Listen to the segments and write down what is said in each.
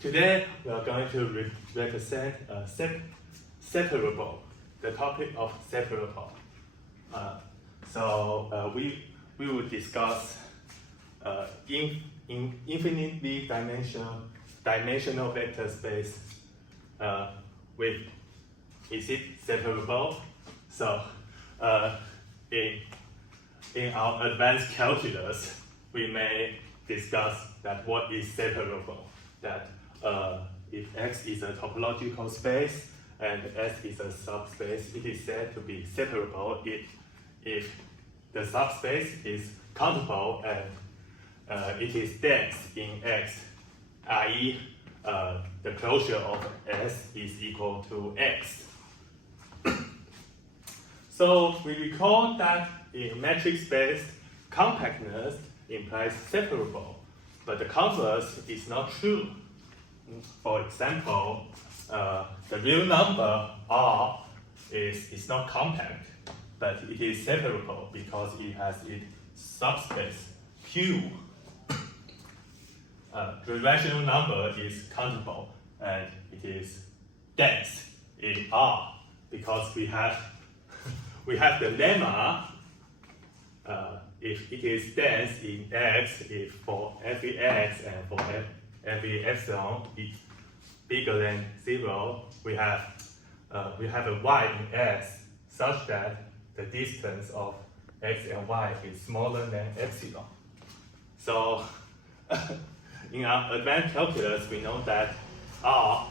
Today we are going to represent separable, the topic of separable. We will discuss infinitely dimensional vector space with is it separable? So in our advanced calculus, we may discuss that what is separable. That if X is a topological space and S is a subspace, it is said to be separable if the subspace is countable and it is dense in X, i.e. The closure of S is equal to X. So we recall that in metric space, compactness implies separable, but the converse is not true. For example, the real number R is not compact, but it is separable because it has its subspace Q. The rational number is countable and it is dense in R because we have the lemma. If it is dense in X, if for every X and for every epsilon is bigger than 0, we have a Y in S such that the distance of X and Y is smaller than epsilon. So in our advanced calculus, we know that R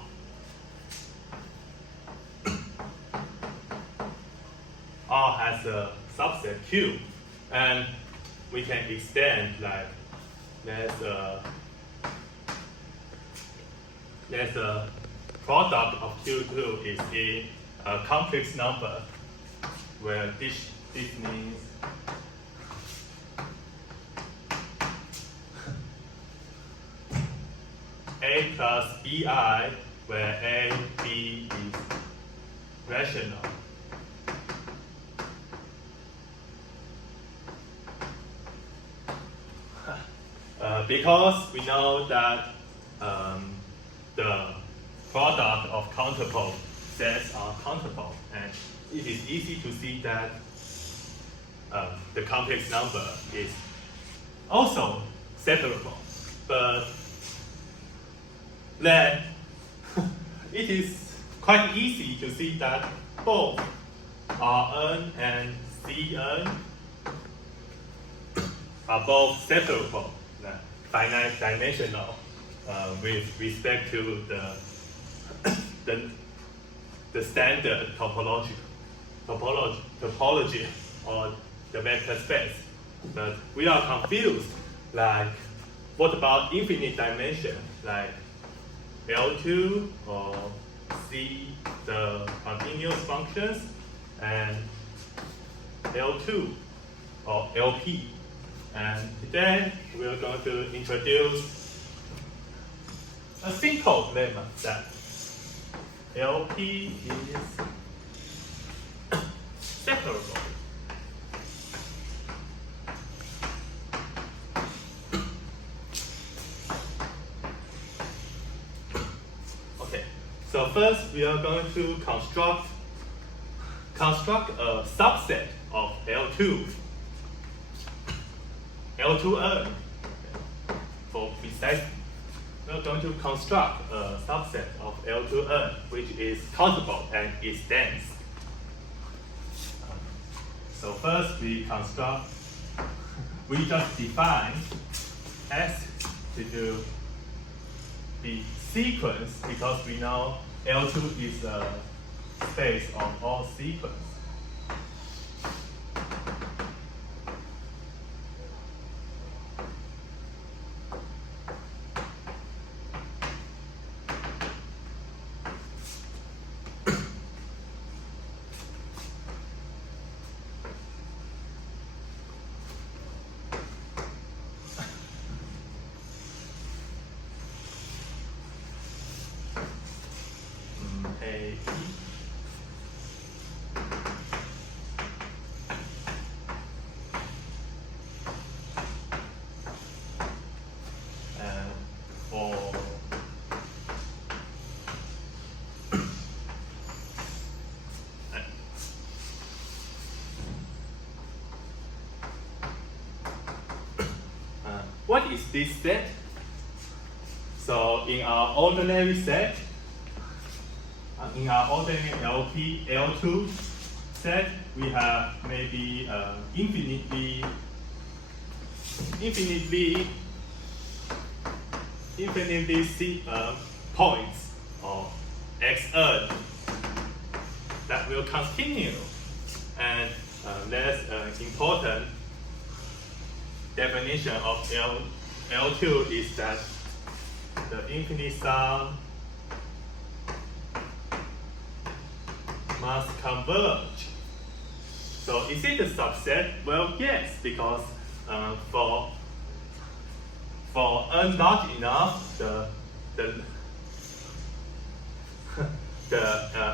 has a subset Q, and we can extend like there's a product of Q2 is in a complex number where this means A plus BI, where A, B is rational. Because we know that the product of countable sets are countable, and it is easy to see that the complex number is also separable. But then it is quite easy to see that both Rn and Cn are both separable, finite dimensional, with respect to the standard topology or the vector space. But we are confused, like what about infinite dimension, like L2 or C, the continuous functions, and L2 or LP. And today we are going to introduce a simple lemma that LP is separable. Okay, so first we are going to construct a subset of L2. L2N. For precise, we are going to construct a subset of L2N which is countable and is dense. So first we just define S to be sequence because we know L2 is a space of all sequence. what is this set? So in our ordinary set, in our ordinary LP, L2 set, we have maybe infinitely points or xn that will continue. And that's an important definition of L2 is that the infinite sum must converge. So is it a subset? Well, yes, because for n large enough, the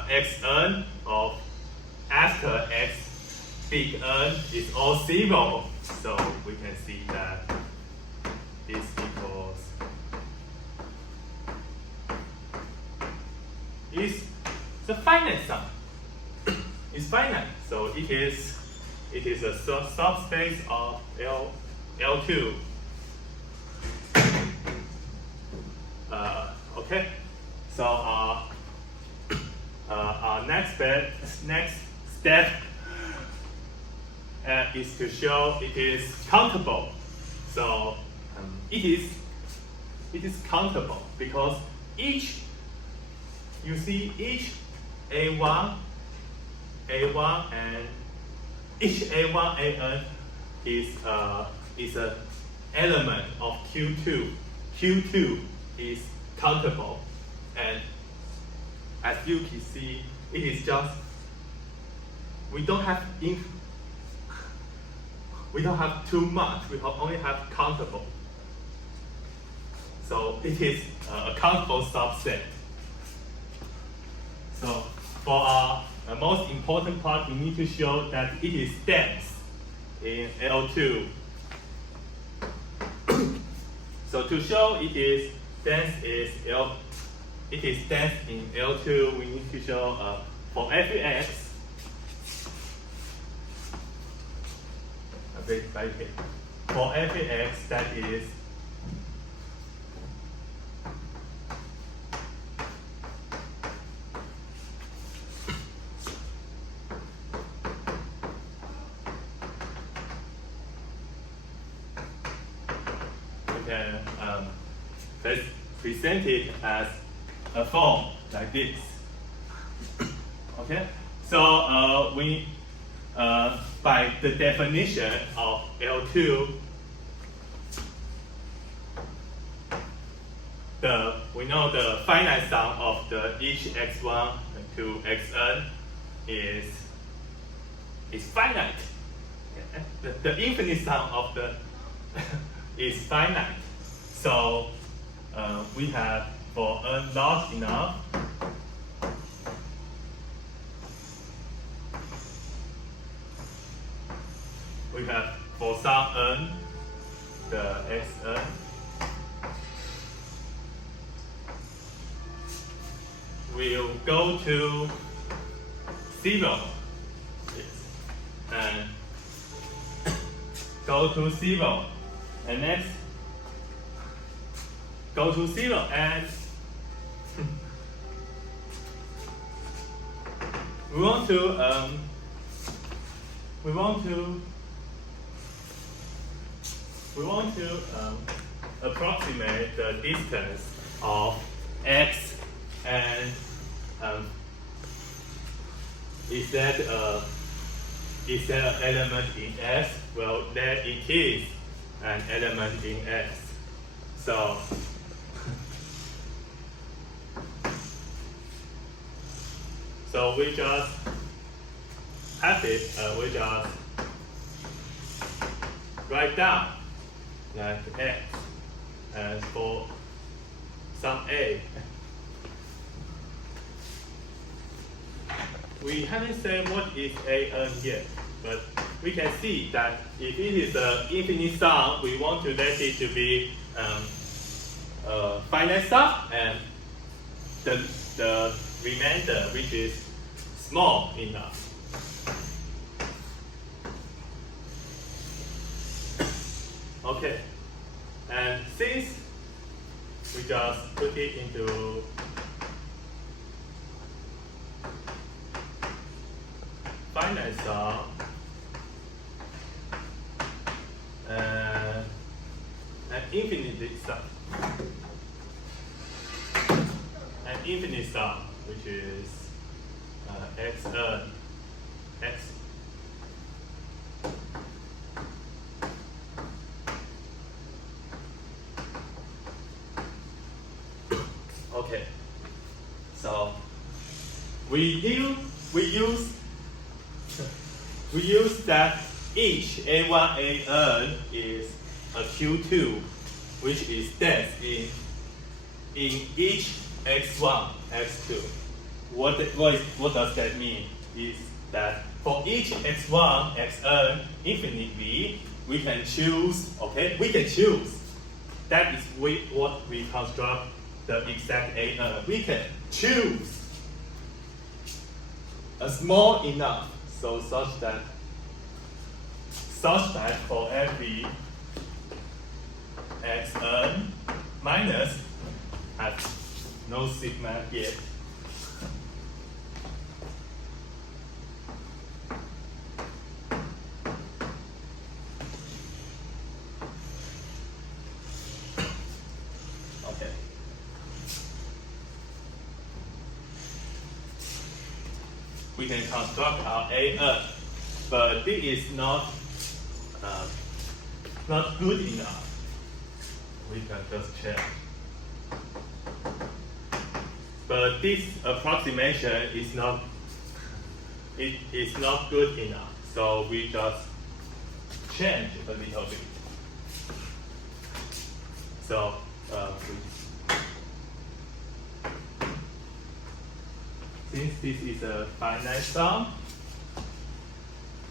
xn of after x big N is all 0. So we can see that this equals is the finite sum. It's finite, so it is a subspace of L2. Okay, so our next step is to show it is countable. So it is countable because each A1 and each A1 AN is an element of Q2. Q2 is countable, and as you can see, it is just we don't have too much. We only have countable. So it is a countable subset. So for our most important part, we need to show that it is dense in L2. So to show it is dense in L2, we need to show for every x. For every x that is let's present it as a form like this. Okay, so we by the definition of L2, we know the finite sum of each x1 to xn is finite. The infinite sum of is finite. So we have for n large enough, we have for some n, the xn, will go to 0. And go to 0. And next, go to 0 and we want to approximate the distance of x, and is that an element in S? Well, then it is an element in S. So we just have it. We just write down like x, and for some a. We haven't said what is an yet, but we can see that if it is an infinite sum, we want to let it to be finite sum, and the remainder, which is small enough. Okay, And since we just put it into finite sum and infinite sum, which is xn x. Okay, so we use that each a1 an is a q2, which is dense in each x1 x2. What does that mean? Is that for each x1 xn infinitely, we can choose. Okay, we can choose. That is what we construct the exact an. We can choose a small enough, so such that for every xn minus has no sigma yet. Okay. We can construct our an, but this is not good enough. We can just check. But this approximation is not good enough. So we just change a little bit. So since this is a finite sum,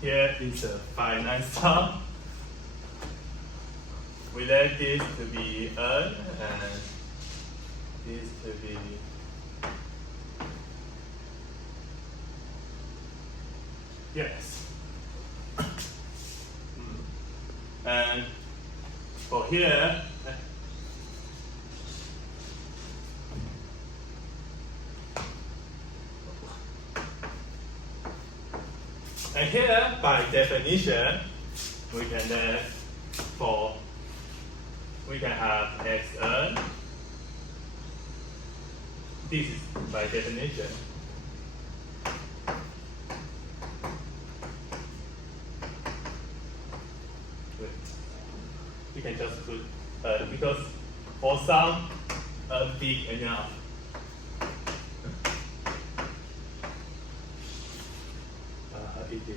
here is a finite sum. We let this to be n and this to be yes. And for here, and here by definition, we can then we can have xn. This is by definition. You can just put because for some big enough. It is.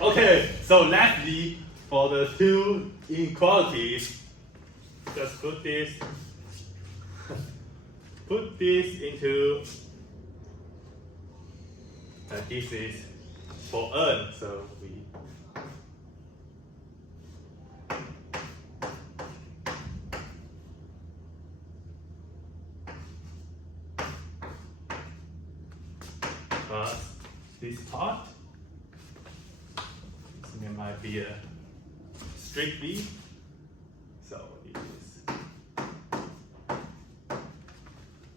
Okay, so lastly, for the two inequalities, just put this into, this is for n, so we plus this part. There might be a strictly, so it is,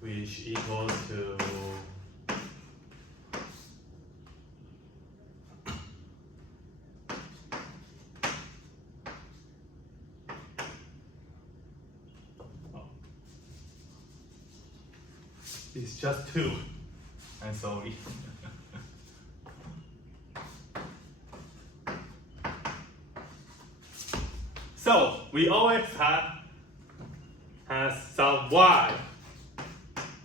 which equals to it's just 2, and so it so we always have some y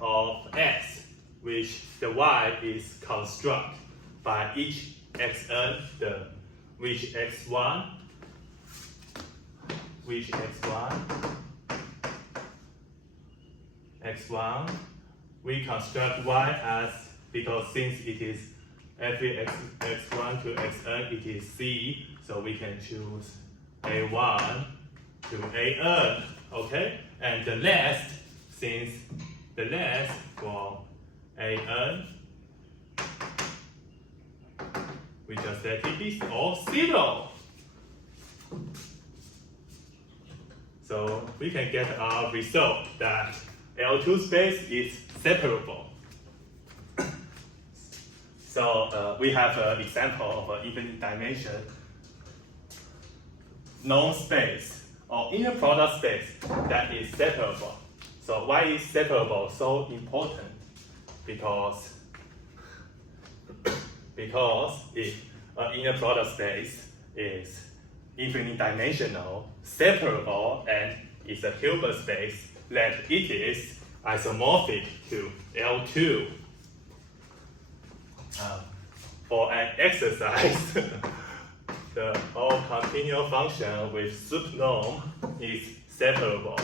of x, which the y is constructed by each xn, which x1, we construct y as, because since it is every x1 to xn, it is c, so we can choose a1 to an, okay? And the last, since the last for an we just let it be all 0. So we can get a result that L2 space is separable. So we have an example of an infinite dimension known space or inner product space that is separable. So why is separable so important? Because if an inner product space is infinite dimensional, separable, and is a Hilbert space, then it is isomorphic to L2. For an exercise, the all continuous function with sup norm is separable.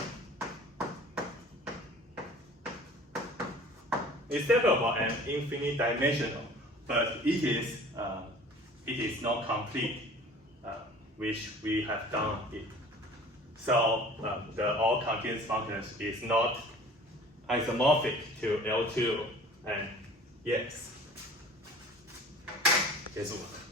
It's separable and infinite dimensional, but it is not complete, which we have done it. So the all continuous function is not isomorphic to L2, and yes. 结束了。